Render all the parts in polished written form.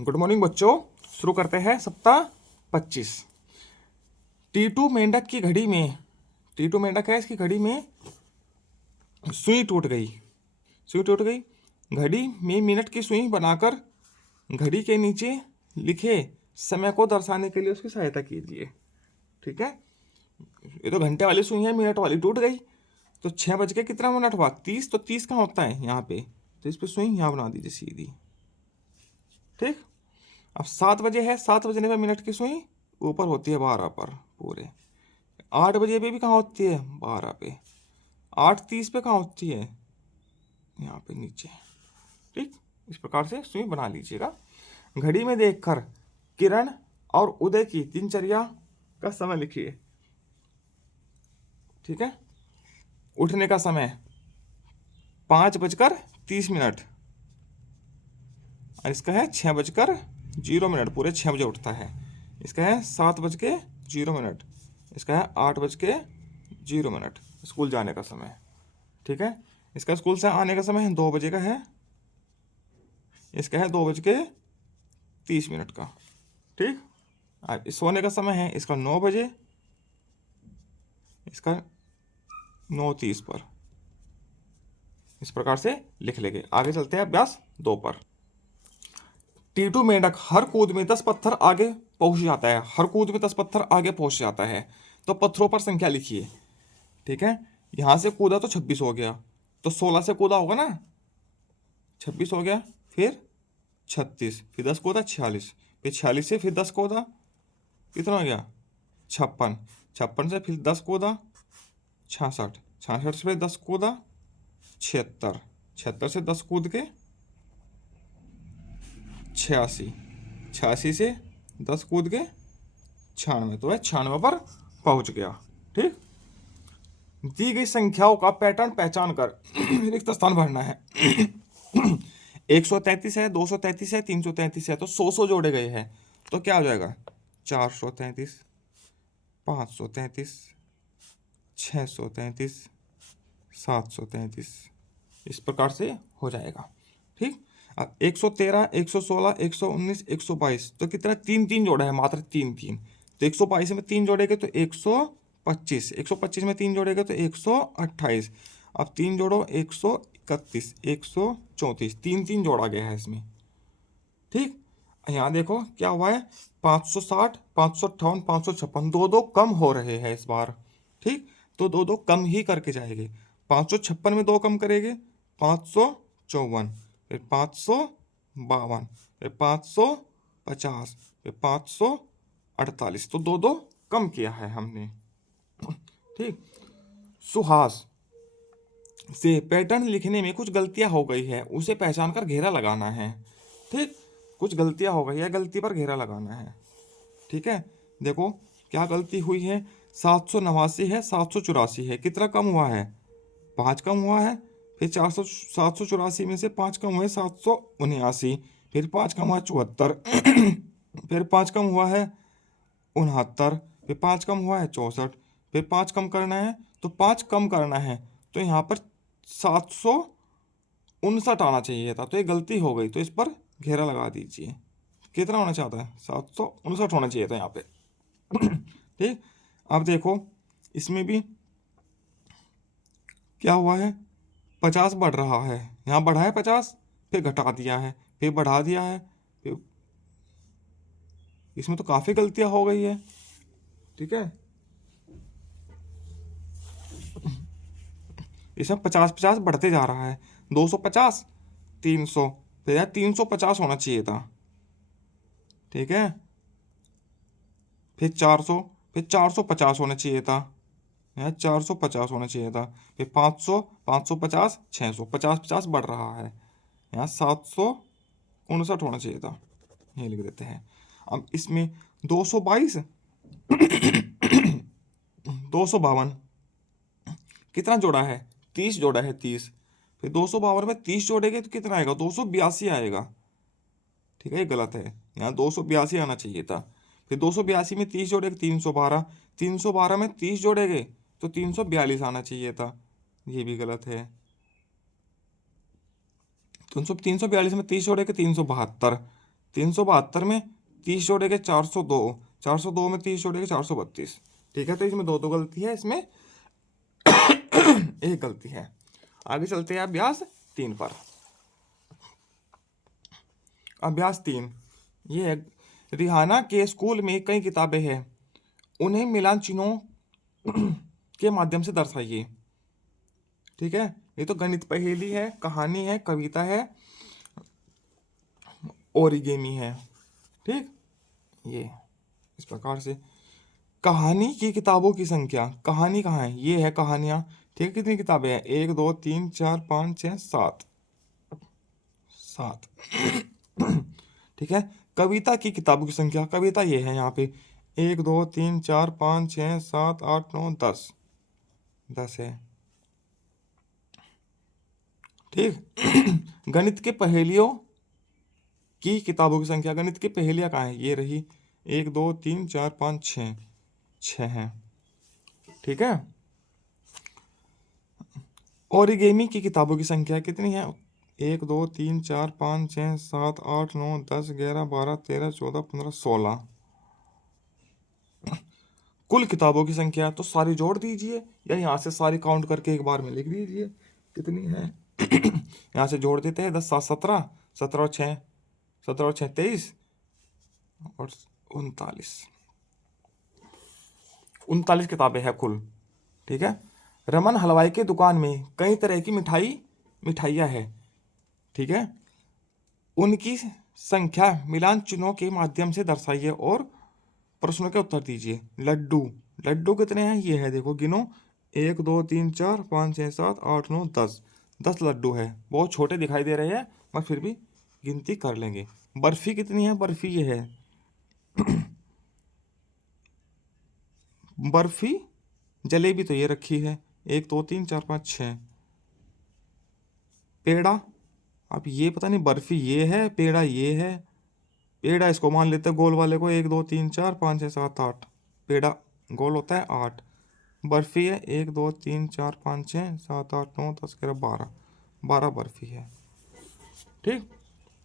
Good morning बच्चों। शुरू करते हैं सप्ताह 25। टीटू मेंढक की घड़ी में, टीटू मेंढक है, इसकी घड़ी में सुई टूट गई। सुई टूट गई। घड़ी में मिनट की सुई बनाकर घड़ी के नीचे लिखे समय को दर्शाने के लिए उसकी सहायता कीजिए। ठीक है, ये तो घंटे वाली सुई है, मिनट वाली टूट गई। तो 6 बज के कितना मिनट हुआ? 30। तो 30 कहाँ होता है? यहाँ पे। तो इस पे सुई यहाँ बना दीजिए सीधी। ठीक। अब 7 बजे है, 7 बजने पे मिनट की सुई ऊपर होती है 12 पर पूरे। 8 बजे पे भी कहाँ होती है? 12 पे। 8:30 पे कहाँ होती है? यहाँ पे नीचे। ठीक, इस प्रकार से सुई बना लीजिएगा। घड़ी में देखकर किरण और उदय की दिनचर्या का समय लिखिए। ठीक है, उठने का समय 5:30 और इसका है 6:0 पूरे 6 बजे उठता है। इसका है 7:0 इसका है 8:0 स्कूल जाने का समय। ठीक है, इसका स्कूल से आने का समय है 2 बजे का है। इसका है 2:30 का। ठीक, और सोने का समय है इसका 9 बजे, इसका 9:30 पर। इस प्रकार से लिख लेंगे। आगे चलते हैं अभ्यास 2 पर। टीटू मेंढक हर कूद में 10 पत्थर आगे पहुंच जाता है। हर कूद में 10 पत्थर आगे पहुंच जाता है। तो पत्थरों पर संख्या लिखिए। ठीक है, यहां से कूदा तो 26 हो गया, तो 16 से कूदा होगा ना, 26 हो गया, फिर 36, फिर 10 कूदा 46, फिर 46 से फिर 10 कूदा, कितना हो गया? 56, 56 से फिर 10 कूदा 66, 66 से फिर 10 कूदा 76, 76 से 10 कूद के 86, 86 से 10 कूद के 96, तो है 96 पर पहुंच गया। ठीक, दी गई संख्याओं का पैटर्न पहचान कर रिक्त स्थान भरना है। 133 है, 233 है, 333 है, तो 100 जोड़े गए हैं। तो क्या हो जाएगा? 433, 533, 633, 733, इस प्रकार से हो जाएगा। ठीक, अब 113, 116, 119, 122, तो कितना? 3 जोड़ा है, मात्र 3। तो 122 में 3 जोड़ेंगे तो 125, 125 में 3 जोड़ेंगे तो 128। अब 3 जोड़ो, 131, 134, 3 जोड़ा गया है इसमें। ठीक, यहाँ देखो क्या हुआ है? 560, 558, 556, 2 कम हो रहे हैं इस बार। ठीक, तो 2 कम ही करके जाएंगे। 556 में 2 कम करेंगे, 554, फिर 552, फिर 550, फिर 548, तो 2 कम किया है हमने। ठीक, सुहास से पैटर्न लिखने में कुछ गलतियां हो गई है, उसे पहचान कर घेरा लगाना है। ठीक, कुछ गलतियां हो गई है, गलती पर घेरा लगाना है। ठीक है, देखो क्या गलती हुई है। 789 है, 784 है, कितना कम हुआ है? 5 कम हुआ है। फिर 784 में से 5 कम हुए 779, फिर 5 कम हुआ 74, फिर 5 कम हुआ है 69, फिर 5 कम हुआ है 64, फिर 5 कम करना है, तो 5 कम करना है, तो यहाँ पर 759 आना चाहिए था, तो ये गलती हो गई, तो इस पर घेरा लगा दीजिए। कितना होना चाहता है? 759 होना चाहिए था यहाँ पे। ठीक, अब देखो इसमें भी क्या हुआ है? 50 बढ़ रहा है, यहाँ बढ़ा है 50, फिर घटा दिया है, फिर बढ़ा दिया है, फिर इसमें तो काफ़ी गलतियाँ हो गई है। ठीक है, इसमें 50-50 बढ़ते जा रहा है। 250, 300, फिर यार 350 होना चाहिए था। ठीक है, फिर 400, फिर 450 होना चाहिए था। यहाँ 450 होना चाहिए था। फिर 500, 550, 600, 50-50 बढ़ रहा है। यहाँ 759 होना चाहिए था, ये लिख देते हैं। अब इसमें 222, 252, कितना जोड़ा है? 30 जोड़ा है, 30। फिर 252 में 30 जोड़ेंगे तो कितना आएगा? 282 आएगा। ठीक है, ये गलत है, यहाँ 282 आना चाहिए था। फिर 282 में 30 जोड़ेंगे, 312, 312 में 30 जोड़ेंगे तो 342 आना चाहिए था, ये भी गलत है। 342 में 30 जोड़ेंगे 372, 372 में 30 जोड़ेंगे 402, 402 में 30 जोड़ेंगे 432। ठीक है, तो इसमें दो गलती है, इसमें एक गलती है। आगे चलते हैं अभ्यास 3 पर। अभ्यास 3 ये है, रिहाना के स्कूल में कई किताबें हैं, उन्हें मिलान चिन्हों के माध्यम से दर्शाइए। ठीक है, ये तो गणित पहेली है, कहानी है, कविता है, ओरिगेमी है। ठीक, ये इस प्रकार से कहानी की किताबों की संख्या, कहानी कहाँ है, ये है कहानियां। ठीक है, कितनी किताबें हैं, 1 2 3 4 5 6 7 7। ठीक है, कविता की किताबों की संख्या, कविता ये है यहाँ पे 1 2 3 4 5 6 7 8 9 10, 10 है। ठीक, गणित के पहेलियों की किताबों की संख्या, गणित की पहेलियां कहाँ है, ये रही 1 2 3 4 5 6, 6 है। ठीक है, ओरिगेमी की किताबों की संख्या कितनी है, 1 2 3 4 5 6 7 8 9 10 11 12 13 14 15 16। कुल किताबों की संख्या तो सारी जोड़ दीजिए, या यहाँ से सारी काउंट करके एक बार में लिख दीजिए कितनी है। यहाँ से जोड़ देते हैं, 10 7 17, 17 और 6, 17 और 6 23 और 39, 39 किताबें हैं कुल। ठीक है, रमन हलवाई की दुकान में कई तरह की मिठाइयाँ है। ठीक है, उनकी संख्या मिलान चिन्हों के माध्यम से दर्शाइए और प्रश्नों के उत्तर दीजिए। लड्डू, लड्डू कितने हैं, ये है, देखो गिनो, 1 2 3 4 5 6 7 8 9 10, 10 लड्डू है। बहुत छोटे दिखाई दे रहे हैं, पर फिर भी गिनती कर लेंगे। बर्फी कितनी है, बर्फी ये है, बर्फी जलेबी तो ये रखी है, 1 2 3 4 5 6। पेड़ा, अब ये पता नहीं बर्फी ये है, पेड़ा ये है, पेड़ा इसको मान लेते हैं गोल वाले को, 1 2 3 4 5 6 7 8, पेड़ा गोल होता है 8। बर्फी है 1 2 3 4 5 6 7 8 9 10 11 12, 12 बर्फी है। ठीक,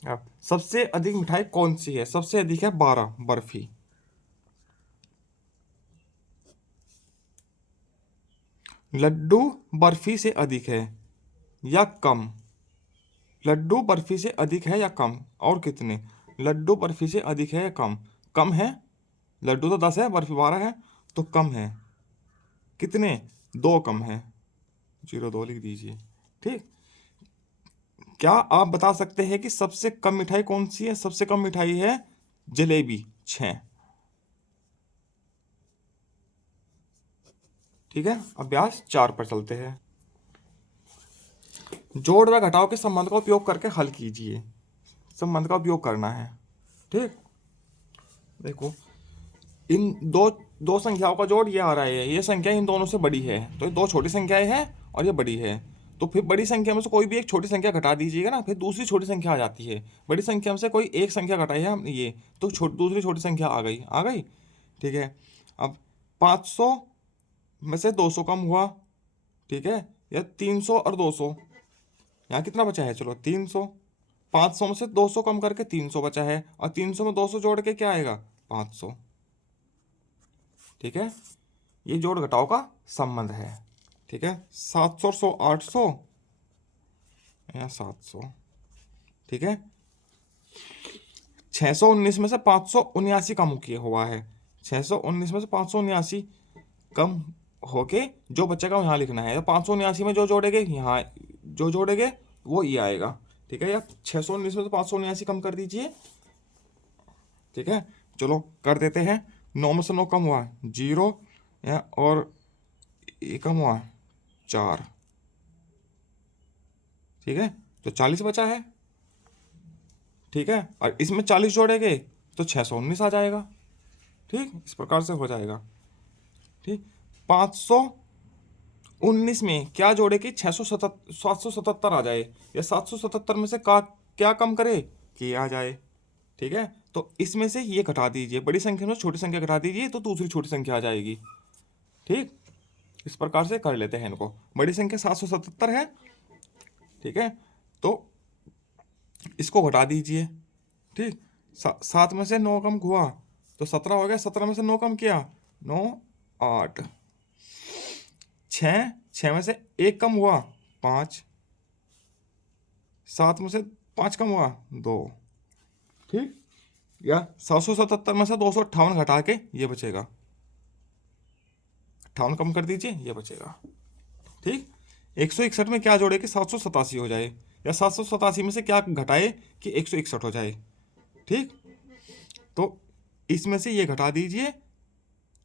अब सबसे अधिक मिठाई कौन सी है, सबसे अधिक है 12 बर्फी। लड्डू बर्फी से अधिक है या कम, लड्डू बर्फी से अधिक है या कम, और कितने, लड्डू बर्फी से अधिक है या कम, कम है, लड्डू तो 10 है, बर्फी 12 है, तो कम है, कितने, 2 कम है, 0 2 लिख दीजिए। ठीक, क्या आप बता सकते हैं कि सबसे कम मिठाई कौन सी है, सबसे कम मिठाई है जलेबी 6। ठीक है, अभ्यास 4 पर चलते हैं। जोड़ व घटाव के संबंध का उपयोग करके हल कीजिए, संबंध का उपयोग करना है। ठीक, देखो इन दो दो संख्याओं का जोड़ ये आ रहा है, ये संख्या इन दोनों से बड़ी है, तो ये दो छोटी संख्याएं हैं और ये बड़ी है, तो फिर बड़ी संख्या में से कोई भी एक छोटी संख्या घटा दीजिएगा ना, फिर दूसरी छोटी संख्या आ जाती है। बड़ी संख्या में से कोई एक संख्या घटाई है हमने ये, तो दूसरी छोटी संख्या आ गई। ठीक है, अब 500 में से 200 कम हुआ। ठीक है, या 300 और 200, यहाँ कितना बचा है, चलो 300, 500 में से 200 कम करके 300 बचा है, और 300 में 200 जोड़ के क्या आएगा, 500। ठीक है, ये जोड़ घटाव का संबंध है। ठीक है, 700 100 800 या 700। ठीक है, 619 में से 579 कम किया हुआ है, 619 में से 579 कम होके जो बचेगा यहाँ लिखना है, 579 में जो जोड़ेंगे यहाँ, जो जोड़ेंगे वो ये आएगा। ठीक है, या 619 में से 579 कम कर दीजिए। ठीक है, चलो कर देते हैं। 9 में से 9 कम हुआ 0, और ये कम हुआ 4। ठीक है, तो 40 बचा है। ठीक है, और इसमें 40 जोड़ेंगे तो 619 आ जाएगा। ठीक, इस प्रकार से हो जाएगा। ठीक, 519 में क्या जोड़े कि 777 आ जाए, या 777 में से का क्या कम करे कि आ जाए। ठीक है, तो इसमें से ये घटा दीजिए, बड़ी संख्या में छोटी संख्या घटा दीजिए तो दूसरी छोटी संख्या आ जाएगी। ठीक, इस प्रकार से कर लेते हैं इनको। बड़ी संख्या 777 है। ठीक है, तो इसको घटा दीजिए। ठीक, 7 में से 9 कम हुआ तो 17 हो गया, 17 में से 9 कम किया 9 8, 6 में से 1 कम हुआ 5, 7 में से 5 कम हुआ 2, ठीक। या 777 में से 258 घटा के ये बचेगा 58 कम कर दीजिए, ये बचेगा, ठीक। 161 में क्या जोड़े कि 787 हो जाए, या 787 में से क्या घटाए कि 161 हो जाए, ठीक। तो इसमें से ये घटा दीजिए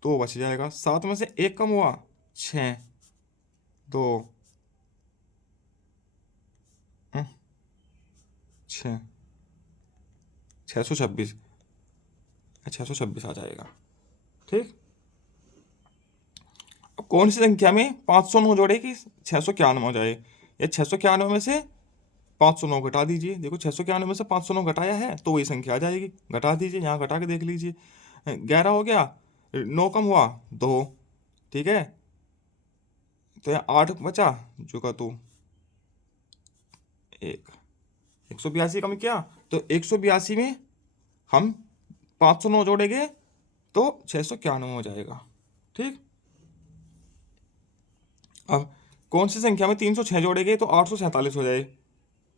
तो बच जाएगा। 7 में से 1 कम हुआ 6, 2 6, 626, 626 आ जाएगा, ठीक। अब कौन सी संख्या में 509 जोड़े कि 691 हो जाए, या 691 में से 509 घटा दीजिए। देखो 691 में से 509 घटाया है तो वही संख्या आ जाएगी, घटा दीजिए, यहाँ घटा के देख लीजिए। 11 हो गया, 9 कम हुआ 2, ठीक है। तो यहाँ 8 बचा जो का तो 1, 182 कम किया तो 182 में हम 509 जोड़ेंगे तो 691 हो जाएगा, ठीक। अब कौन सी संख्या में 306 जोड़ेंगे तो 847 हो जाए,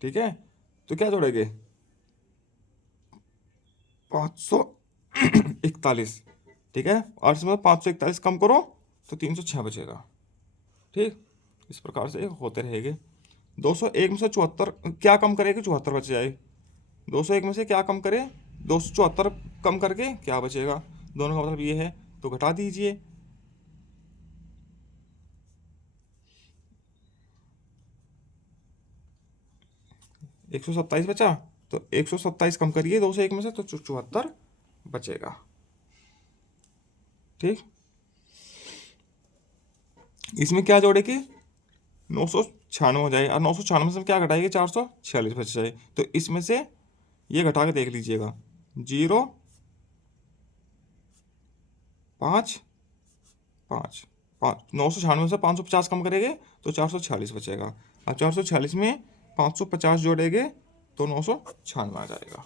ठीक है। तो क्या जोड़ेंगे 541, ठीक है। 8 से 541 कम करो तो 306 बचेगा, ठीक। इस प्रकार से होते रहेंगे। 201 में से 74 क्या कम करेगा 74 बच जाए, 201 में से क्या कम करे 274 कम करके क्या बचेगा, दोनों का मतलब ये है तो घटा दीजिए। 127 बचा तो 127 कम करिए 201 में से तो 74 बचेगा, ठीक। इसमें क्या जोड़े कि 996 हो जाए, और 996 से क्या घटाएंगे 446 बच जाए। तो इसमें से ये घटा के देख लीजिएगा 0 5 5 5, 996 से 550 कम करेंगे तो 446 बचेगा। अब 446 में 550 जोड़ेंगे तो 996 आ जाएगा,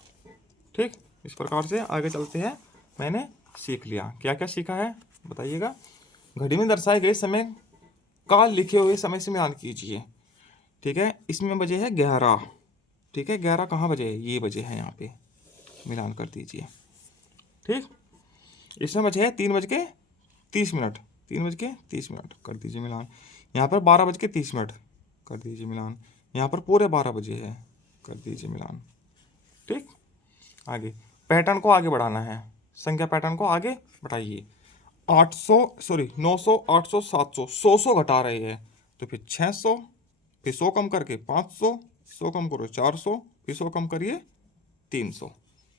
ठीक। इस प्रकार से आगे चलते हैं। मैंने सीख लिया, क्या क्या सीखा है बताइएगा। घड़ी में दर्शाए गए समय का लिखे हुए समय से मिलान कीजिए, ठीक है। इसमें बजे है 11, ठीक है। 11 कहाँ बजे है, ये बजे है, यहाँ पे मिलान कर दीजिए, ठीक। इसमें बजे है 3:30, 3:30 कर दीजिए मिलान। यहाँ पर 12:30 कर दीजिए मिलान। यहाँ पर पूरे 12 बजे है, कर दीजिए मिलान, ठीक। आगे पैटर्न को आगे बढ़ाना है, संख्या पैटर्न को आगे बढ़ाइए। 800 सॉरी 900 800 700 100 घटा रहे हैं तो फिर 600, फिर 100 कम करके 500, 100 कम करो 400, फिर 100 कम करिए 300।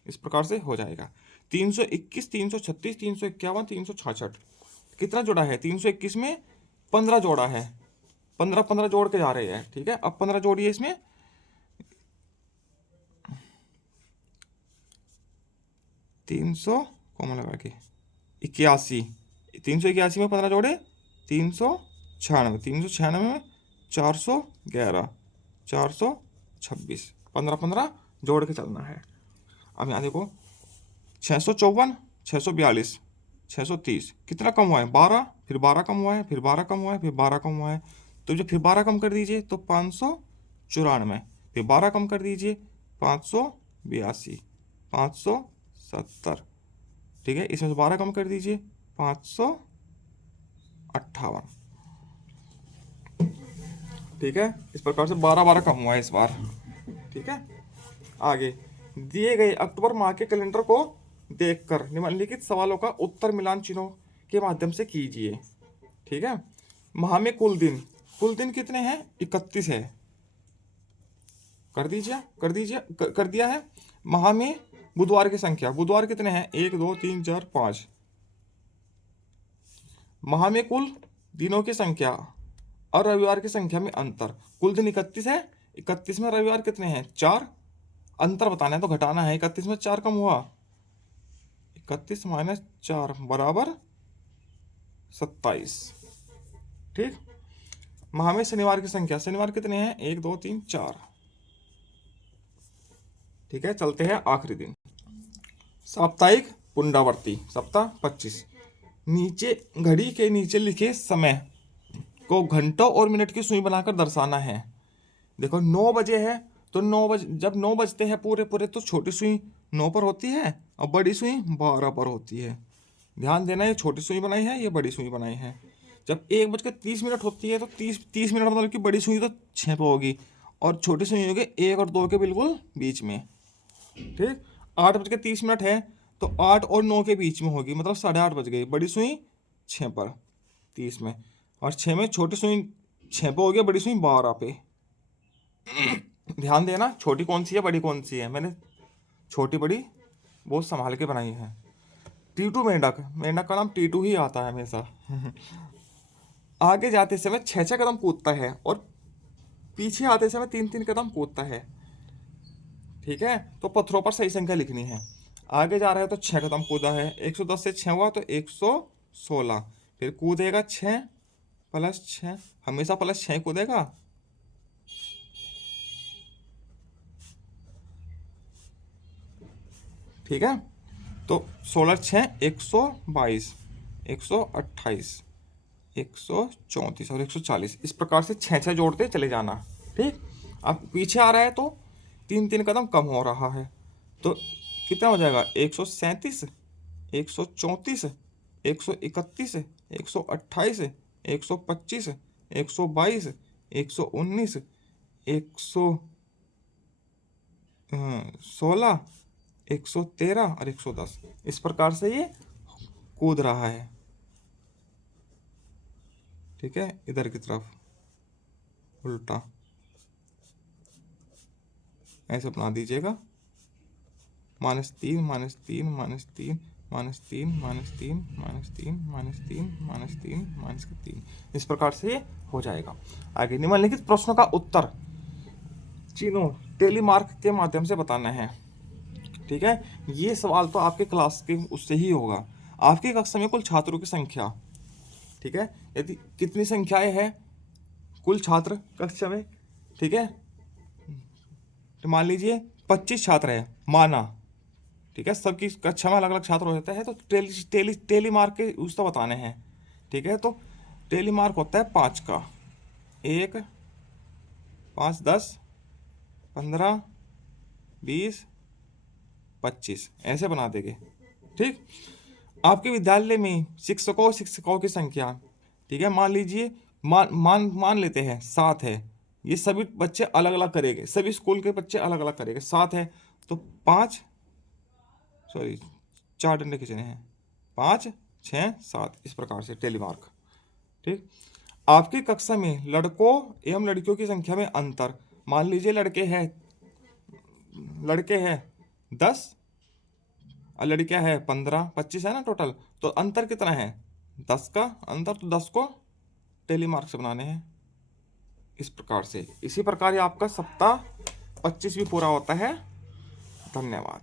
इस प्रकार से हो जाएगा। 321, 336, 351, 366 कितना जोड़ा है 321 में 15 जोड़ा है, 15 15 जोड़ के जा रहे हैं, ठीक है। अब 15 जोड़िए इसमें, 300 कॉमा लगा के 81, 381 में 15 जोड़े 396, 396 में 411, 426, 15 15 जोड़ के चलना है। अब यहाँ देखो 654, 642, 630 कितना कम हुआ है 12, फिर 12 कम हुआ है, फिर 12 कम हुआ है, फिर 12 कम हुआ है। तो जब फिर 12 कम कर दीजिए तो 594, फिर 12 कम कर दीजिए 582, 570, ठीक है। इसमें से 12 कम कर दीजिए 558, ठीक है। इस प्रकार से 12 12 कम हुआ है इस बार, ठीक है। आगे दिए गए अक्टूबर माह के कैलेंडर को देखकर निम्नलिखित सवालों का उत्तर मिलान चिन्हों के माध्यम से कीजिए, ठीक है। माह में कुल दिन कितने हैं 31 है, कर दीजिए कर दिया है। माह में बुधवार की संख्या, बुधवार कितने हैं 1 2 3 4 5। माह में कुल दिनों की संख्या और रविवार की संख्या में अंतर, कुल दिन 31 है, 31 में रविवार कितने हैं 4, अंतर बताना है तो घटाना है। 31 में 4 कम हुआ, 31 माइनस 4 बराबर 27, ठीक। माह में शनिवार की संख्या, शनिवार कितने हैं 1 2 3 4, ठीक है। चलते हैं आखिरी दिन। साप्ताहिक पुनरावृत्ति सप्ताह 25। नीचे घड़ी के नीचे लिखे समय को घंटों और मिनट की सुई बनाकर दर्शाना है। देखो 9 बजे है तो 9 बजे, जब 9 बजते हैं पूरे पूरे तो छोटी सुई 9 पर होती है और बड़ी सुई 12 पर होती है। ध्यान देना, ये छोटी सुई बनाई है, ये बड़ी सुई बनाई है। जब 1:30 होती है तो 30 मिनट मतलब कि बड़ी सुई तो 6 पे होगी और छोटी सुई होगी 1 और 2 के बिल्कुल बीच में। ठीक, 8:30 है तो 8 और 9 के बीच में होगी, मतलब 8:30 बज गई। बड़ी सुई 6 पर 30 में, और 6 में छोटी सुई 6 पे होगी, बड़ी सुई 12 पे। ध्यान देना, छोटी कौन सी है बड़ी कौन सी है, मैंने छोटी बड़ी बहुत संभाल के बनाई है। टीटू मेंढक, मेंढक का नाम टीटू ही आता है हमेशा। आगे जाते समय 6 कदम कूदता है और पीछे आते समय 3 कदम कूदता है। ठीक है, तो पत्थरों पर सही संख्या लिखनी है। आगे जा रहा है तो 6 कदम कूदा है, 110 से 6 हुआ तो 116। फिर कूदेगा 6 + 6, हमेशा +6 कूदेगा। ठीक है, तो 16 6 122, 128, 134 और 140, इस प्रकार से 6 जोड़ते चले जाना। ठीक, अब पीछे आ रहा है तो 3 कदम कम हो रहा है, तो कितना हो जाएगा 137, 134, 131, 128, 125, 122, 119, 116, 113 और 110, इस प्रकार से ये कूद रहा है। ठीक है, इधर की तरफ उल्टा ऐसे बना दीजिएगा, -3 -3 -3 -3 -3 -3 -3 इस प्रकार से ये हो जाएगा। आगे निम्नलिखित प्रश्नों का उत्तर चिन्हों टेलीमार्क के माध्यम से बताना है। ठीक है, ये सवाल तो आपके क्लास के उससे ही होगा। आपकी कक्षा में कुल छात्रों की संख्या, ठीक है, यदि कितनी संख्याएं हैं कुल छात्र कक्षा में, ठीक है, तो मान लीजिए 25 छात्र हैं माना। ठीक है, सबकी कक्षा में अलग अलग छात्र होते हैं तो टेली मार्क के उस तो बताने हैं। ठीक है, तो टेली मार्क होता है 5 का, 1 5 10 15 20 25 ऐसे बना देंगे। ठीक, आपके विद्यालय में शिक्षकों की संख्या, ठीक है, मान लीजिए मान लेते हैं 7 है। ये सभी बच्चे अलग अलग करेंगे, सभी स्कूल के बच्चे अलग अलग करेंगे। 7 है तो 4 डंडे खींचने हैं, 5 6 7, इस प्रकार से टेलीमार्क। ठीक, आपकी कक्षा में लड़कों एवं लड़कियों की संख्या में अंतर, मान लीजिए लड़के हैं 10 और लड़कियां है 15 25 है ना टोटल, तो अंतर कितना है 10 का अंतर, तो 10 को टेलीमार्क से बनाने हैं इस प्रकार से। इसी प्रकार ये आपका सप्ताह 25 भी पूरा होता है। धन्यवाद।